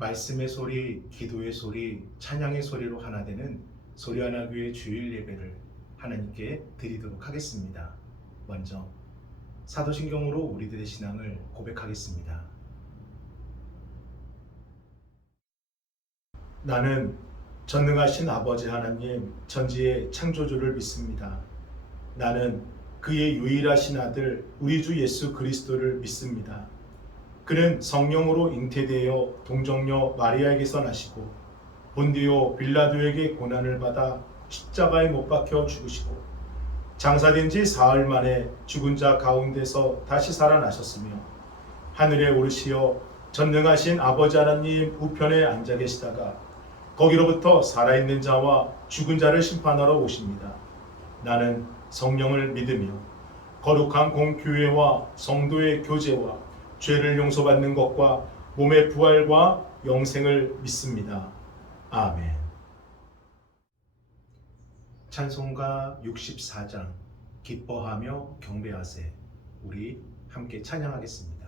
말씀의 소리, 기도의 소리, 찬양의 소리로 하나 되는 소리하나교회 주일 예배를 하나님께 드리도록 하겠습니다. 먼저 사도신경으로 우리들의 신앙을 고백하겠습니다. 나는 전능하신 아버지 하나님 전지의 창조주를 믿습니다. 나는 그의 유일하신 아들 우리 주 예수 그리스도를 믿습니다. 그는 성령으로 잉태되어 동정녀 마리아에게서 나시고 본디오 빌라도에게 고난을 받아 십자가에 못 박혀 죽으시고 장사된 지 사흘 만에 죽은 자 가운데서 다시 살아나셨으며 하늘에 오르시어 전능하신 아버지 하나님 우편에 앉아 계시다가 거기로부터 살아있는 자와 죽은 자를 심판하러 오십니다. 나는 성령을 믿으며 거룩한 공교회와 성도의 교제와 죄를 용서받는 것과 몸의 부활과 영생을 믿습니다. 아멘. 찬송가 64장 기뻐하며 경배하세. 우리 함께 찬양하겠습니다.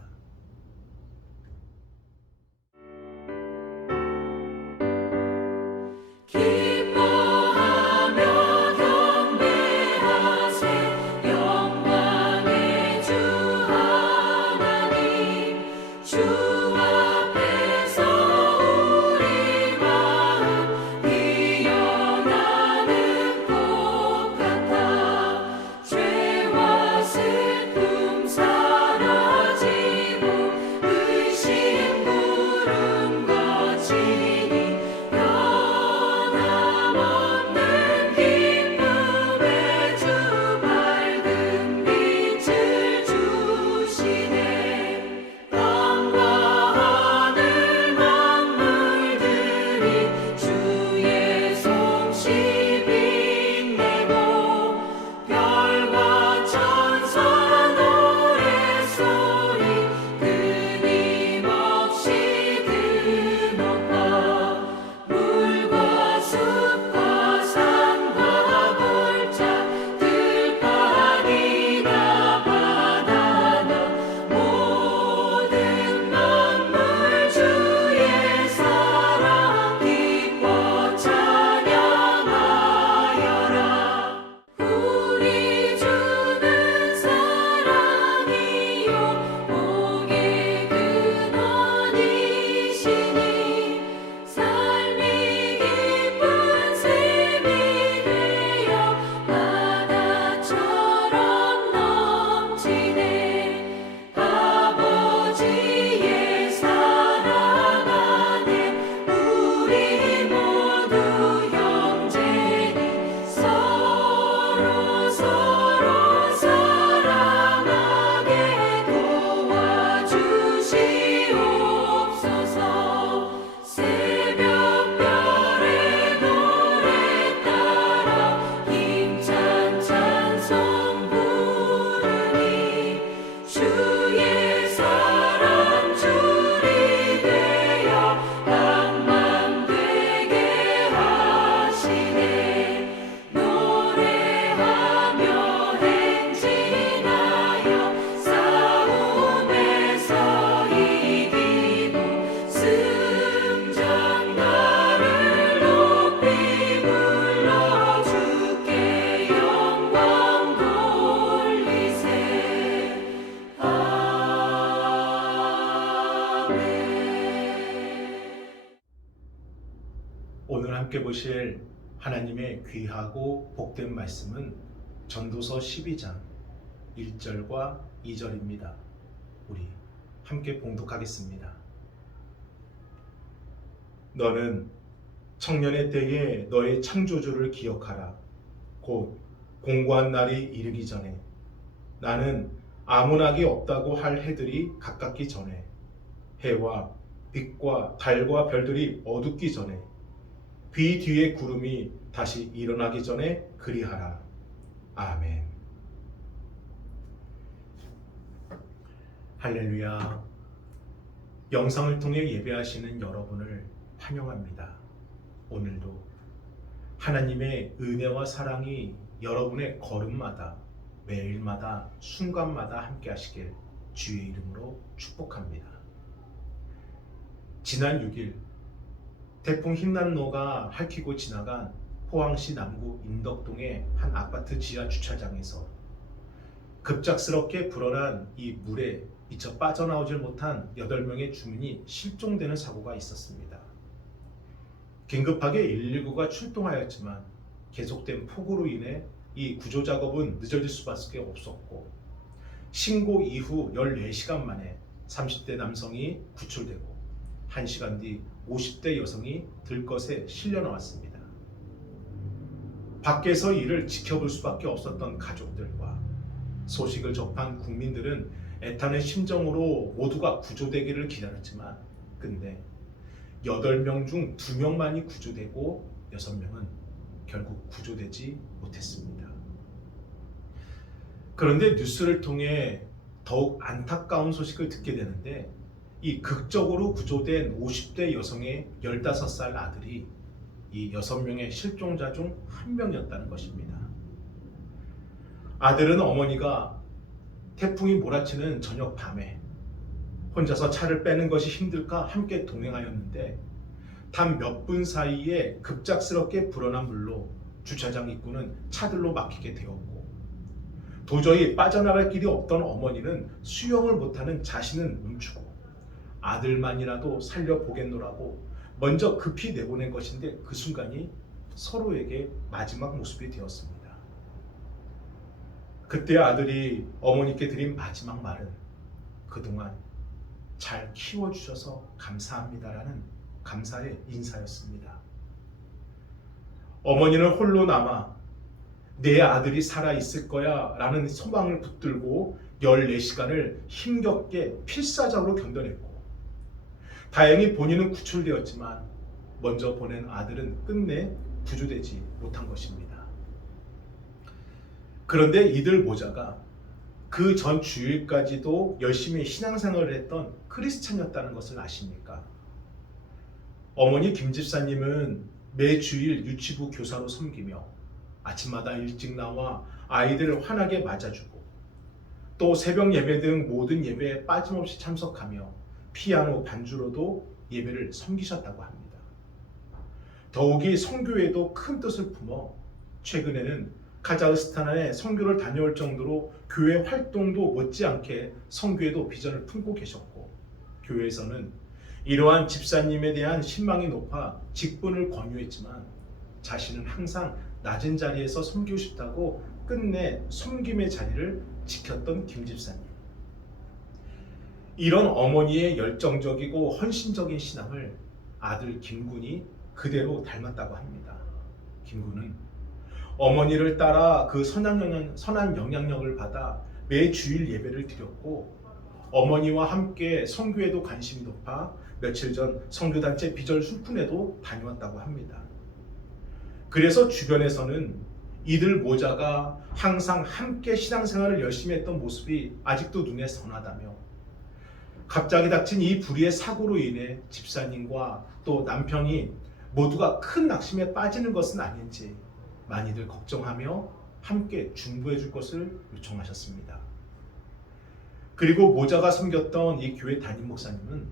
오늘 함께 보실 하나님의 귀하고 복된 말씀은 전도서 12장 1절과 2절입니다. 우리 함께 봉독하겠습니다. 너는 청년의 때에 너의 창조주를 기억하라. 곧 공고한 날이 이르기 전에 나는 아문학이 없다고 할 해들이 가깝기 전에 해와 빛과 달과 별들이 어둡기 전에 비 뒤에 구름이 다시 일어나기 전에 그리하라. 아멘. 할렐루야. 영상을 통해 예배하시는 여러분을 환영합니다. 오늘도 하나님의 은혜와 사랑이 여러분의 걸음마다 매일마다 순간마다 함께 하시길 주의 이름으로 축복합니다. 지난 6일 태풍 흰난로가 핥히고 지나간 포항시 남구 인덕동의 한 아파트 지하 주차장에서 급작스럽게 불어난 이 물에 미처 빠져나오질 못한 8명의 주민이 실종되는 사고가 있었습니다. 긴급하게 119가 출동하였지만 계속된 폭우로 인해 이 구조 작업은 늦어질 수밖에 없었고, 신고 이후 14시간 만에 30대 남성이 구출되고 1시간 뒤 50대 여성이 들것에 실려 나왔습니다. 밖에서 이를 지켜볼 수밖에 없었던 가족들과 소식을 접한 국민들은 애타는 심정으로 모두가 구조되기를 기다렸지만, 근데 8명 중 2명만이 구조되고 6명은 결국 구조되지 못했습니다. 그런데 뉴스를 통해 더욱 안타까운 소식을 듣게 되는데, 이 극적으로 구조된 50대 여성의 15살 아들이 이 6명의 실종자 중 1명이었다는 것입니다. 아들은 어머니가 태풍이 몰아치는 저녁 밤에 혼자서 차를 빼는 것이 힘들까 함께 동행하였는데, 단 몇 분 사이에 급작스럽게 불어난 물로 주차장 입구는 차들로 막히게 되었고, 도저히 빠져나갈 길이 없던 어머니는 수영을 못하는 자신은 멈추고 아들만이라도 살려보겠노라고 먼저 급히 내보낸 것인데, 그 순간이 서로에게 마지막 모습이 되었습니다. 그때 아들이 어머니께 드린 마지막 말은 그동안 잘 키워주셔서 감사합니다라는 감사의 인사였습니다. 어머니는 홀로 남아 내 아들이 살아있을 거야 라는 소망을 붙들고 14시간을 힘겹게 필사적으로 견뎌냈고, 다행히 본인은 구출되었지만 먼저 보낸 아들은 끝내 구조되지 못한 것입니다. 그런데 이들 모자가 그 전 주일까지도 열심히 신앙생활을 했던 크리스찬이었다는 것을 아십니까? 어머니 김 집사님은 매 주일 유치부 교사로 섬기며 아침마다 일찍 나와 아이들을 환하게 맞아주고, 또 새벽 예배 등 모든 예배에 빠짐없이 참석하며 피아노 반주로도 예배를 섬기셨다고 합니다. 더욱이 선교에도 큰 뜻을 품어 최근에는 카자흐스탄에 선교를 다녀올 정도로 교회 활동도 못지않게 선교에도 비전을 품고 계셨고, 교회에서는 이러한 집사님에 대한 신망이 높아 직분을 권유했지만 자신은 항상 낮은 자리에서 섬기고 싶다고 끝내 섬김의 자리를 지켰던 김 집사님. 이런 어머니의 열정적이고 헌신적인 신앙을 아들 김군이 그대로 닮았다고 합니다. 김군은 어머니를 따라 그 선한 영향력을 받아 매 주일 예배를 드렸고, 어머니와 함께 선교에도 관심이 높아 며칠 전 선교단체 비전 술꾼에도 다녀왔다고 합니다. 그래서 주변에서는 이들 모자가 항상 함께 신앙생활을 열심히 했던 모습이 아직도 눈에 선하다며, 갑자기 닥친 이 불의의 사고로 인해 집사님과 또 남편이 모두가 큰 낙심에 빠지는 것은 아닌지 많이들 걱정하며 함께 중보해 줄 것을 요청하셨습니다. 그리고 모자가 섬겼던 이 교회 담임 목사님은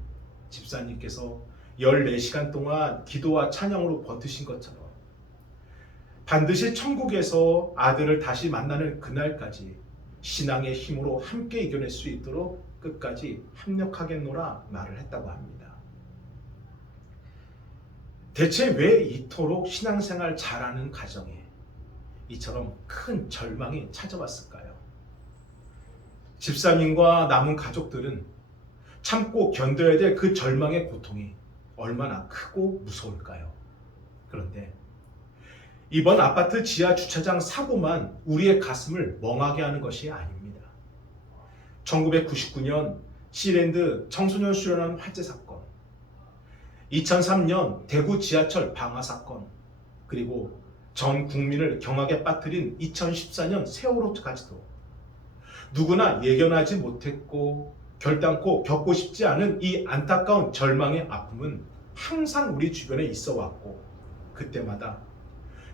집사님께서 14시간 동안 기도와 찬양으로 버티신 것처럼 반드시 천국에서 아들을 다시 만나는 그날까지 신앙의 힘으로 함께 이겨낼 수 있도록 끝까지 합력하겠노라 말을 했다고 합니다. 대체 왜 이토록 신앙생활 잘하는 가정에 이처럼 큰 절망이 찾아왔을까요? 집사님과 남은 가족들은 참고 견뎌야 될 그 절망의 고통이 얼마나 크고 무서울까요? 그런데 이번 아파트 지하 주차장 사고만 우리의 가슴을 멍하게 하는 것이 아닙니다. 1999년 시랜드 청소년 수련원 화재 사건, 2003년 대구 지하철 방화 사건, 그리고 전 국민을 경악에 빠뜨린 2014년 세월호까지도 누구나 예견하지 못했고 결단코 겪고 싶지 않은 이 안타까운 절망의 아픔은 항상 우리 주변에 있어 왔고, 그때마다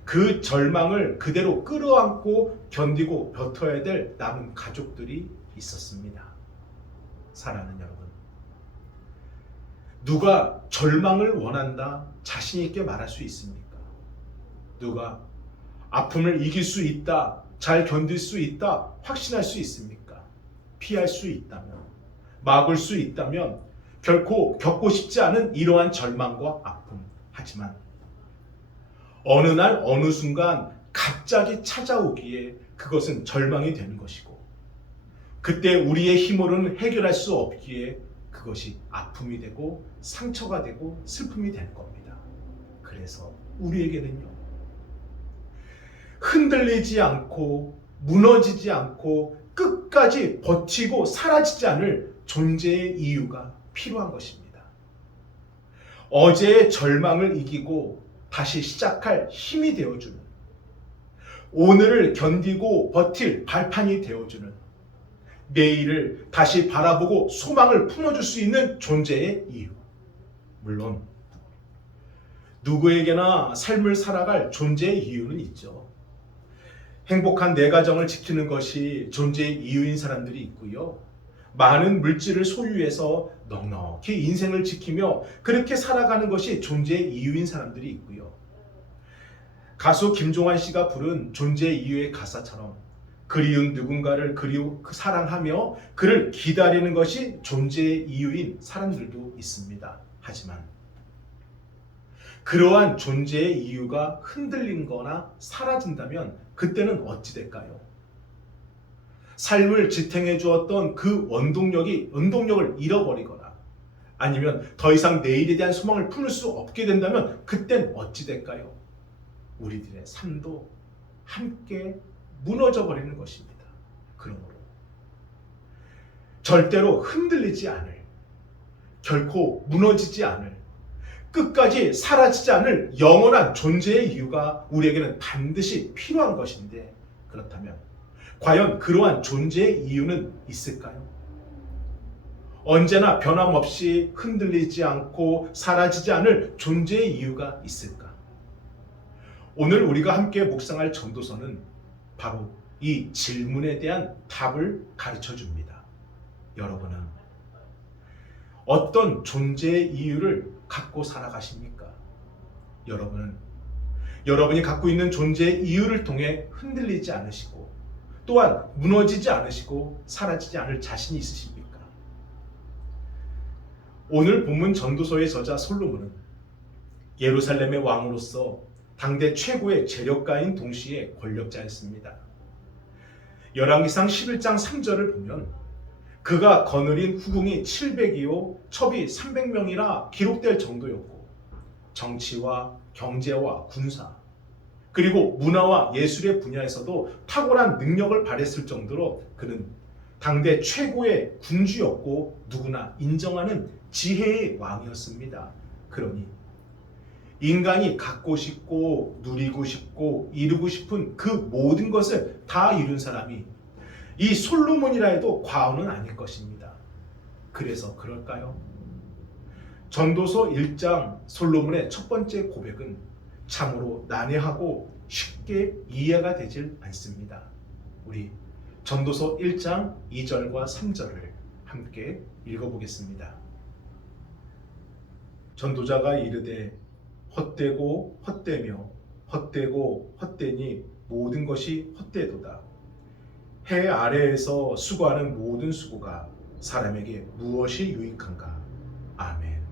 그 절망을 그대로 끌어안고 견디고 버텨야 될 남은 가족들이 있었습니다. 사랑하는 여러분, 누가 절망을 원한다 자신 있게 말할 수 있습니까? 누가 아픔을 이길 수 있다, 잘 견딜 수 있다 확신할 수 있습니까? 피할 수 있다면, 막을 수 있다면 결코 겪고 싶지 않은 이러한 절망과 아픔. 하지만 어느 날 어느 순간 갑자기 찾아오기에 그것은 절망이 되는 것이고, 그때 우리의 힘으로는 해결할 수 없기에 그것이 아픔이 되고 상처가 되고 슬픔이 되는 겁니다. 그래서 우리에게는요, 흔들리지 않고 무너지지 않고 끝까지 버티고 사라지지 않을 존재의 이유가 필요한 것입니다. 어제의 절망을 이기고 다시 시작할 힘이 되어주는, 오늘을 견디고 버틸 발판이 되어주는, 내일을 다시 바라보고 소망을 품어줄 수 있는 존재의 이유. 물론 누구에게나 삶을 살아갈 존재의 이유는 있죠. 행복한 내 가정을 지키는 것이 존재의 이유인 사람들이 있고요. 많은 물질을 소유해서 넉넉히 인생을 지키며 그렇게 살아가는 것이 존재의 이유인 사람들이 있고요. 가수 김종환 씨가 부른 존재의 이유의 가사처럼 그리운 누군가를 사랑하며 그를 기다리는 것이 존재의 이유인 사람들도 있습니다. 하지만 그러한 존재의 이유가 흔들린 거나 사라진다면 그때는 어찌 될까요? 삶을 지탱해 주었던 그 원동력을 잃어버리거나 아니면 더 이상 내일에 대한 소망을 품을 수 없게 된다면 그땐 어찌 될까요? 우리들의 삶도 함께 무너져 버리는 것입니다. 그러므로 절대로 흔들리지 않을, 결코 무너지지 않을, 끝까지 사라지지 않을 영원한 존재의 이유가 우리에게는 반드시 필요한 것인데, 그렇다면 과연 그러한 존재의 이유는 있을까요? 언제나 변함없이 흔들리지 않고 사라지지 않을 존재의 이유가 있을까? 오늘 우리가 함께 묵상할 전도서는 바로 이 질문에 대한 답을 가르쳐 줍니다. 여러분은 어떤 존재의 이유를 갖고 살아가십니까? 여러분은 여러분이 갖고 있는 존재의 이유를 통해 흔들리지 않으시고 또한 무너지지 않으시고 사라지지 않을 자신이 있으십니까? 오늘 본문 전도서의 저자 솔로몬은 예루살렘의 왕으로서 당대 최고의 재력가인 동시에 권력자였습니다. 열왕기상 11장 3절을 보면 그가 거느린 후궁이 700이요 첩이 300명이라 기록될 정도였고, 정치와 경제와 군사 그리고 문화와 예술의 분야에서도 탁월한 능력을 발휘했을 정도로 그는 당대 최고의 군주였고 누구나 인정하는 지혜의 왕이었습니다. 그러니 인간이 갖고 싶고 누리고 싶고 이루고 싶은 그 모든 것을 다 이룬 사람이 이 솔로몬이라 해도 과언은 아닐 것입니다. 그래서 그럴까요? 전도서 1장 솔로몬의 첫 번째 고백은 참으로 난해하고 쉽게 이해가 되질 않습니다. 우리 전도서 1장 2절과 3절을 함께 읽어보겠습니다. 전도자가 이르되 헛되고 헛되며 헛되고 헛되니 모든 것이 헛되도다. 해 아래에서 수고하는 모든 수고가 사람에게 무엇이 유익한가? 아멘.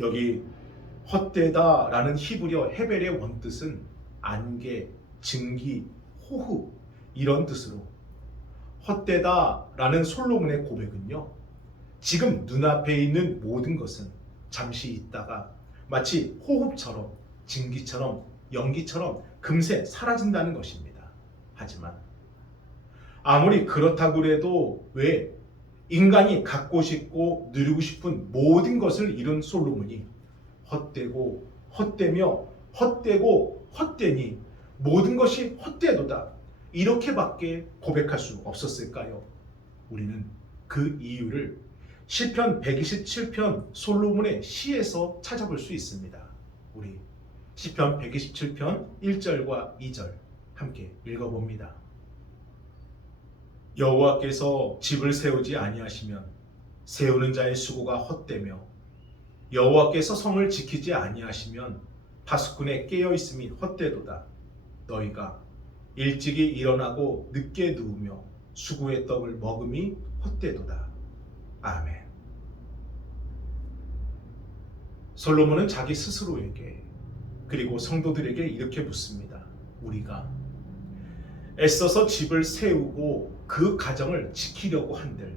여기 헛되다라는 히브리어 헤벨의 원뜻은 안개, 증기, 호흡 이런 뜻으로, 헛되다라는 솔로몬의 고백은요, 지금 눈앞에 있는 모든 것은 잠시 있다가 마치 호흡처럼, 증기처럼, 연기처럼 금세 사라진다는 것입니다. 하지만 아무리 그렇다고 해도 왜 인간이 갖고 싶고 누리고 싶은 모든 것을 이룬 솔로몬이 헛되고 헛되며 헛되고 헛되니 모든 것이 헛되도다 이렇게밖에 고백할 수 없었을까요? 우리는 그 이유를 시편 127편 솔로몬의 시에서 찾아볼 수 있습니다. 우리 시편 127편 1절과 2절 함께 읽어봅니다. 여호와께서 집을 세우지 아니하시면 세우는 자의 수고가 헛되며 여호와께서 성을 지키지 아니하시면 파수꾼의 깨어 있음이 헛되도다. 너희가 일찍이 일어나고 늦게 누우며 수고의 떡을 먹음이 헛되도다. 아멘. 솔로몬은 자기 스스로에게 그리고 성도들에게 이렇게 묻습니다. 우리가 애써서 집을 세우고 그 가정을 지키려고 한들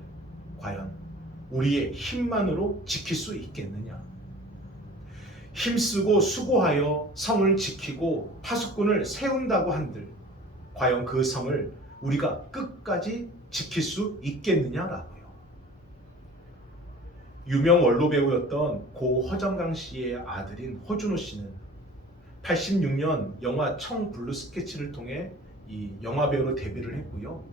과연 우리의 힘만으로 지킬 수 있겠느냐? 힘쓰고 수고하여 성을 지키고 파수꾼을 세운다고 한들 과연 그 성을 우리가 끝까지 지킬 수 있겠느냐라고요. 유명 원로 배우였던 고 허정강 씨의 아들인 허준호 씨는 86년 영화 청 블루 스케치를 통해 이 영화 배우로 데뷔를 했고요.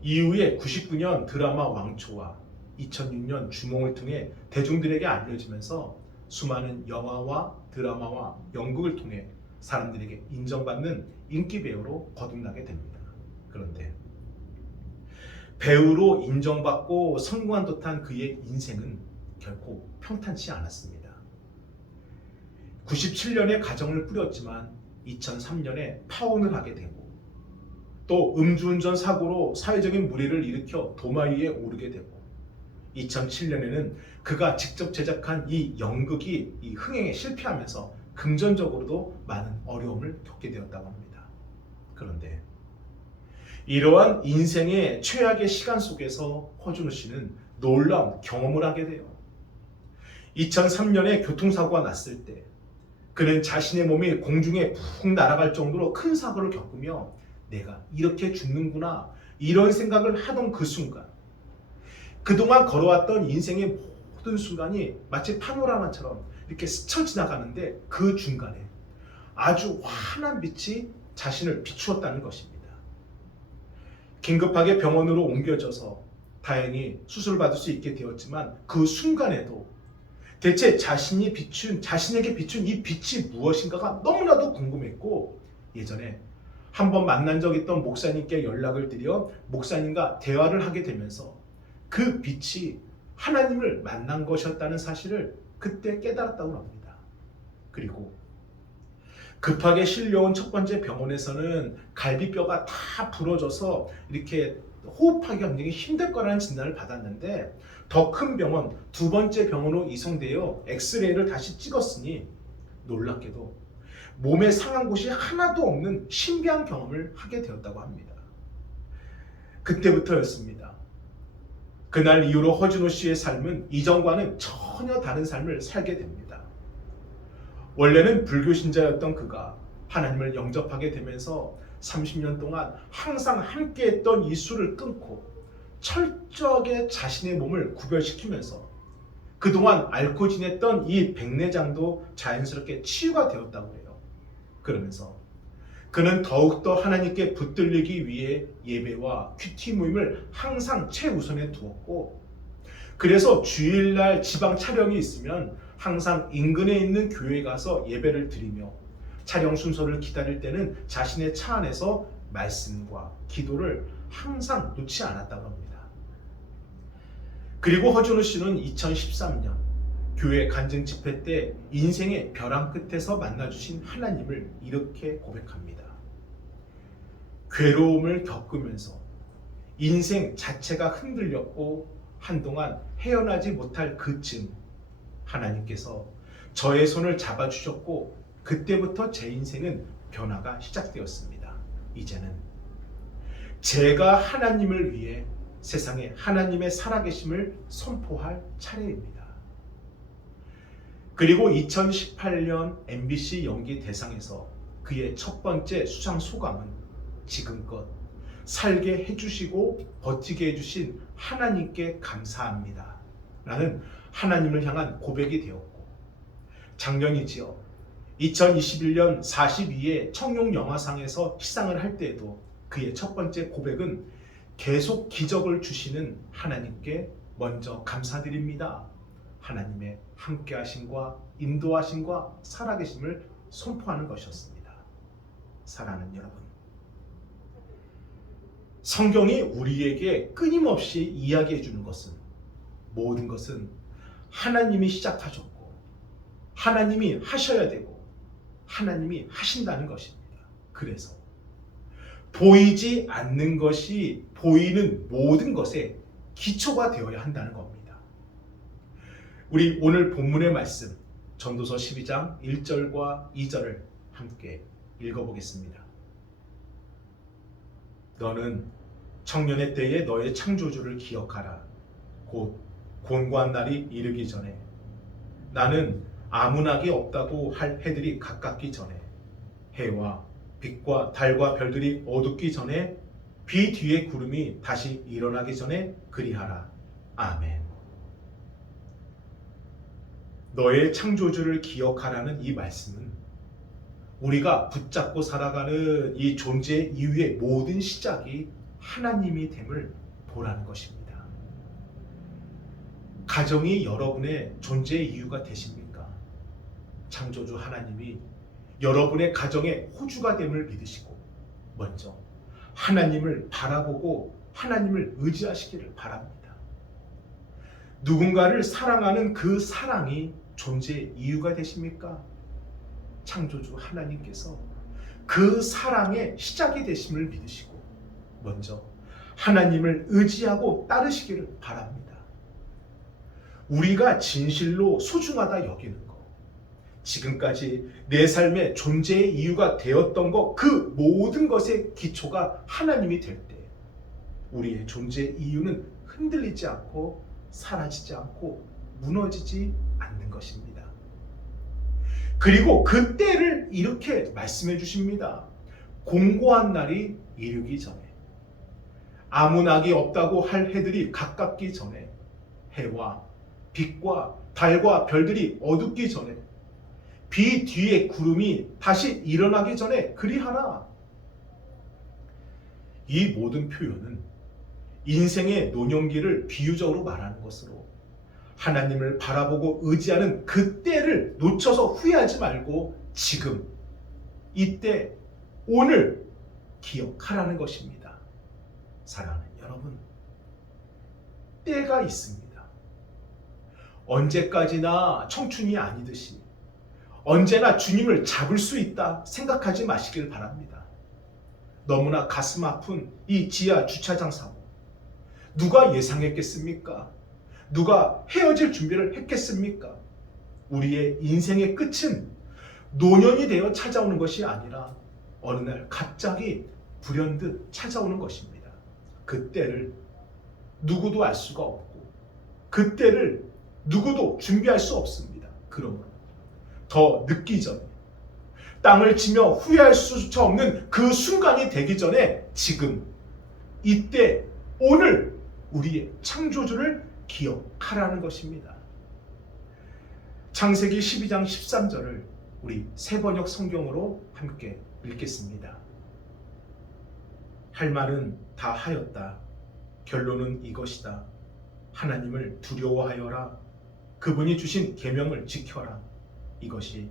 이후에 99년 드라마 왕초와 2006년 주몽을 통해 대중들에게 알려지면서 수많은 영화와 드라마와 연극을 통해 사람들에게 인정받는 인기 배우로 거듭나게 됩니다. 그런데 배우로 인정받고 성공한 듯한 그의 인생은 결코 평탄치 않았습니다. 97년에 가정을 꾸렸지만 2003년에 파혼을 하게 되고 또 음주운전 사고로 사회적인 물의를 일으켜 도마 위에 오르게 되고 2007년에는 그가 직접 제작한 이 연극이 이 흥행에 실패하면서 금전적으로도 많은 어려움을 겪게 되었다고 합니다. 그런데 이러한 인생의 최악의 시간 속에서 허준호 씨는 놀라운 경험을 하게 돼요. 2003년에 교통사고가 났을 때 그는 자신의 몸이 공중에 푹 날아갈 정도로 큰 사고를 겪으며 내가 이렇게 죽는구나 이런 생각을 하던 그 순간 그동안 걸어왔던 인생의 모든 순간이 마치 파노라마처럼 이렇게 스쳐 지나가는데 그 중간에 아주 환한 빛이 자신을 비추었다는 것입니다. 긴급하게 병원으로 옮겨져서 다행히 수술을 받을 수 있게 되었지만 그 순간에도 대체 자신에게 비춘 이 빛이 무엇인가가 너무나도 궁금했고 예전에 한번 만난 적 있던 목사님께 연락을 드려 목사님과 대화를 하게 되면서 그 빛이 하나님을 만난 것이었다는 사실을 그때 깨달았다고 합니다. 그리고 급하게 실려온 첫 번째 병원에서는 갈비뼈가 다 부러져서 이렇게 호흡하기가 굉장히 힘들 거라는 진단을 받았는데 더 큰 병원, 두 번째 병원으로 이송되어 엑스레이를 다시 찍었으니 놀랍게도 몸에 상한 곳이 하나도 없는 신비한 경험을 하게 되었다고 합니다. 그때부터였습니다. 그날 이후로 허준호 씨의 삶은 이전과는 전혀 다른 삶을 살게 됩니다. 원래는 불교 신자였던 그가 하나님을 영접하게 되면서 30년 동안 항상 함께했던 이 술을 끊고 철저하게 자신의 몸을 구별시키면서 그동안 앓고 지냈던 이 백내장도 자연스럽게 치유가 되었다고 해요. 그러면서 그는 더욱더 하나님께 붙들리기 위해 예배와 큐티 모임을 항상 최우선에 두었고 그래서 주일날 지방 촬영이 있으면 항상 인근에 있는 교회에 가서 예배를 드리며 촬영 순서를 기다릴 때는 자신의 차 안에서 말씀과 기도를 항상 놓지 않았다고 합니다. 그리고 허준호 씨는 2013년 교회 간증 집회 때 인생의 벼랑 끝에서 만나주신 하나님을 이렇게 고백합니다. 괴로움을 겪으면서 인생 자체가 흔들렸고 한동안 헤어나지 못할 그쯤 하나님께서 저의 손을 잡아주셨고 그때부터 제 인생은 변화가 시작되었습니다. 이제는 제가 하나님을 위해 세상에 하나님의 살아계심을 선포할 차례입니다. 그리고 2018년 MBC 연기 대상에서 그의 첫 번째 수상 소감은 지금껏 살게 해주시고 버티게 해주신 하나님께 감사합니다 라는 하나님을 향한 고백이 되었고 작년이지요. 2021년 42회 청룡영화상에서 시상을 할 때에도 그의 첫 번째 고백은 계속 기적을 주시는 하나님께 먼저 감사드립니다. 하나님의 함께하심과 인도하심과 살아계심을 선포하는 것이었습니다. 사랑하는 여러분, 성경이 우리에게 끊임없이 이야기해 주는 것은 모든 것은 하나님이 시작하셨고 하나님이 하셔야 되고 하나님이 하신다는 것입니다. 그래서 보이지 않는 것이 보이는 모든 것의 기초가 되어야 한다는 겁니다. 우리 오늘 본문의 말씀 전도서 12장 1절과 2절을 함께 읽어보겠습니다. 너는 청년의 때에 너의 창조주를 기억하라. 곧 곤고한 날이 이르기 전에 나는 아문학이 없다고 할 해들이 가깝기 전에 해와 빛과 달과 별들이 어둡기 전에 비 뒤에 구름이 다시 일어나기 전에 그리하라. 아멘. 너의 창조주를 기억하라는 이 말씀은 우리가 붙잡고 살아가는 이 존재 이유의 모든 시작이 하나님이 됨을 보라는 것입니다. 가정이 여러분의 존재의 이유가 되십니까? 창조주 하나님이 여러분의 가정의 호주가 됨을 믿으시고 먼저 하나님을 바라보고 하나님을 의지하시기를 바랍니다. 누군가를 사랑하는 그 사랑이 존재의 이유가 되십니까? 창조주 하나님께서 그 사랑의 시작이 되심을 믿으시고 먼저 하나님을 의지하고 따르시기를 바랍니다. 우리가 진실로 소중하다 여기는 것, 지금까지 내 삶의 존재의 이유가 되었던 것, 그 모든 것의 기초가 하나님이 될 때 우리의 존재의 이유는 흔들리지 않고 사라지지 않고 무너지지 않는 것입니다. 그리고 그 때를 이렇게 말씀해 주십니다. 공고한 날이 이르기 전에, 아문학이 없다고 할 해들이 가깝기 전에, 해와 빛과 달과 별들이 어둡기 전에, 비 뒤에 구름이 다시 일어나기 전에 그리하라. 이 모든 표현은 인생의 노년기를 비유적으로 말하는 것으로 하나님을 바라보고 의지하는 그 때를 놓쳐서 후회하지 말고 지금, 이때, 오늘 기억하라는 것입니다. 사랑하는 여러분, 때가 있습니다. 언제까지나 청춘이 아니듯이 언제나 주님을 잡을 수 있다 생각하지 마시길 바랍니다. 너무나 가슴 아픈 이 지하 주차장 사고, 누가 예상했겠습니까? 누가 헤어질 준비를 했겠습니까? 우리의 인생의 끝은 노년이 되어 찾아오는 것이 아니라 어느 날 갑자기 불현듯 찾아오는 것입니다. 그때를 누구도 알 수가 없고 그때를 누구도 준비할 수 없습니다. 그러므로 더 늦기 전에, 땅을 치며 후회할 수조차 없는 그 순간이 되기 전에 지금, 이때, 오늘 우리의 창조주를 기억하라는 것입니다. 창세기 12장 13절을 우리 새번역 성경으로 함께 읽겠습니다. 할 말은 다 하였다. 결론은 이것이다. 하나님을 두려워하여라. 그분이 주신 계명을 지켜라. 이것이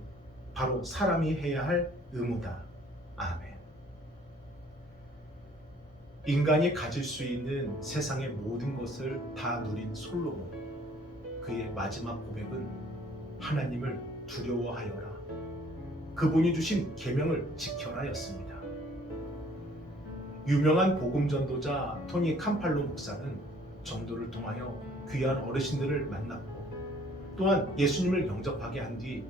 바로 사람이 해야 할 의무다. 아멘. 인간이 가질 수 있는 세상의 모든 것을 다 누린 솔로몬, 그의 마지막 고백은 하나님을 두려워하여라. 그분이 주신 계명을 지켜라 였습니다. 유명한 복음 전도자 토니 캄팔로 목사는 전도를 통하여 귀한 어르신들을 만났고 또한 예수님을 영접하게 한 뒤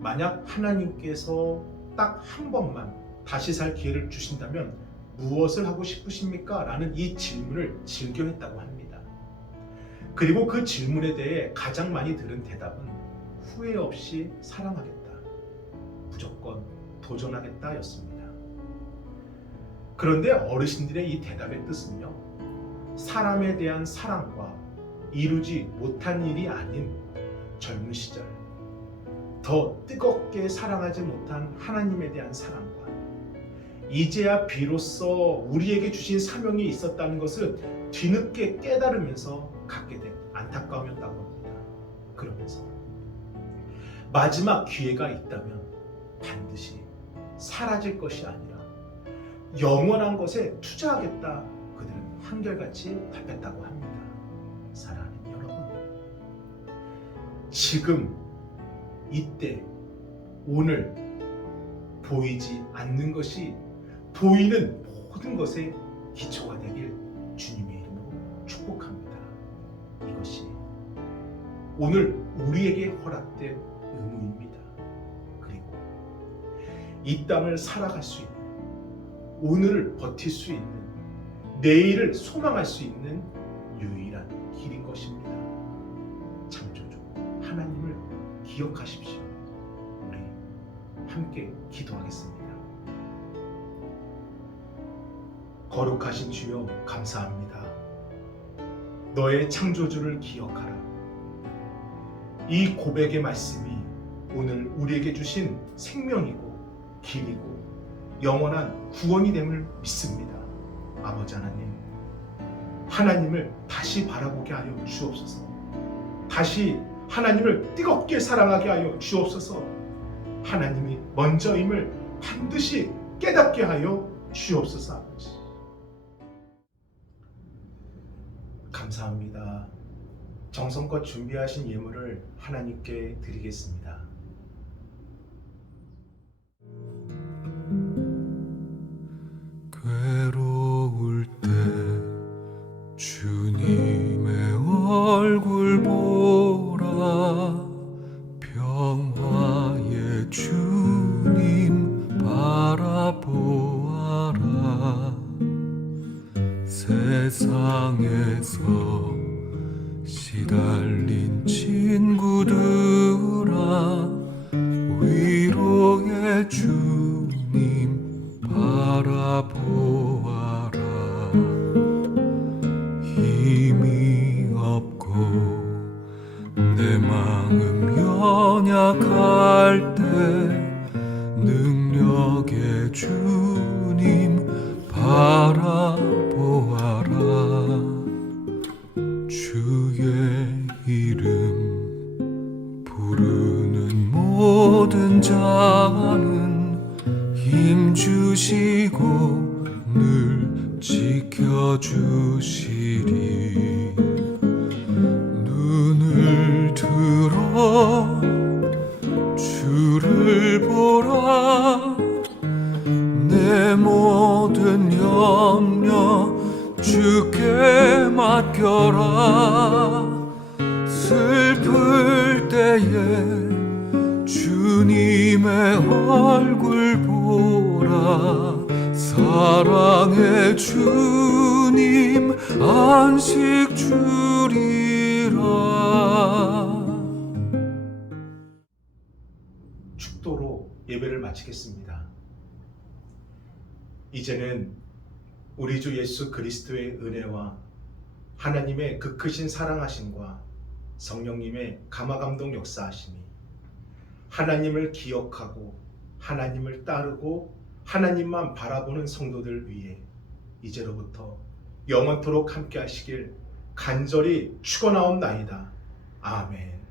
만약 하나님께서 딱 한 번만 다시 살 기회를 주신다면 무엇을 하고 싶으십니까? 라는 이 질문을 즐겨했다고 합니다. 그리고 그 질문에 대해 가장 많이 들은 대답은 후회 없이 사랑하겠다, 무조건 도전하겠다 였습니다. 그런데 어르신들의 이 대답의 뜻은요, 사람에 대한 사랑과 이루지 못한 일이 아닌 젊은 시절 더 뜨겁게 사랑하지 못한 하나님에 대한 사랑과 이제야 비로소 우리에게 주신 사명이 있었다는 것을 뒤늦게 깨달으면서 갖게 된 안타까움이었다고 합니다. 그러면서 마지막 기회가 있다면 반드시 사라질 것이 아니라 영원한 것에 투자하겠다, 그들은 한결같이 답했다고 합니다. 사랑하는 여러분, 지금 이때 오늘 보이지 않는 것이 보이는 모든 것의 기초가 되길 주님의 이름으로 축복합니다. 이것이 오늘 우리에게 허락된 의무입니다. 그리고 이 땅을 살아갈 수 있는, 오늘을 버틸 수 있는, 내일을 소망할 수 있는 유일한 길인 것입니다. 창조주 하나님을 기억하십시오. 우리 함께 기도하겠습니다. 거룩하신 주여, 감사합니다. 너의 창조주를 기억하라. 이 고백의 말씀이 오늘 우리에게 주신 생명이고 길이고 영원한 구원이 됨을 믿습니다. 아버지 하나님, 하나님을 다시 바라보게 하여 주옵소서. 다시 하나님을 뜨겁게 사랑하게 하여 주옵소서. 하나님이 먼저임을 반드시 깨닫게 하여 주옵소서. 아버지, 감사합니다. 정성껏 준비하신 예물을 하나님께 드리겠습니다. 괴로울 때 주님의 얼굴 보라. 평화의 주님 바라보아라. 세상에서 시달린 친구들아, 위로의 주님 바라보아라. 힘이 없고 내 마음 연약할 때 능력의 주님 바라보아라. 주의 이름 부르는 모든 자는 힘 주시고 늘 지켜주시리. 눈을 들어 주를 보라. 내 모든 염려 주께 맡겨라. 슬플 때에 주님의 얼굴 보라. 사랑의 주님 안식 주리라. 축도로 예배를 마치겠습니다. 이제는 우리 주 예수 그리스도의 은혜와 하나님의 그 크신 사랑하심과 성령님의 감화감동 역사하심이 하나님을 기억하고 하나님을 따르고 하나님만 바라보는 성도들 위해 이제로부터 영원토록 함께 하시길 간절히 축원하옵나이다. 아멘.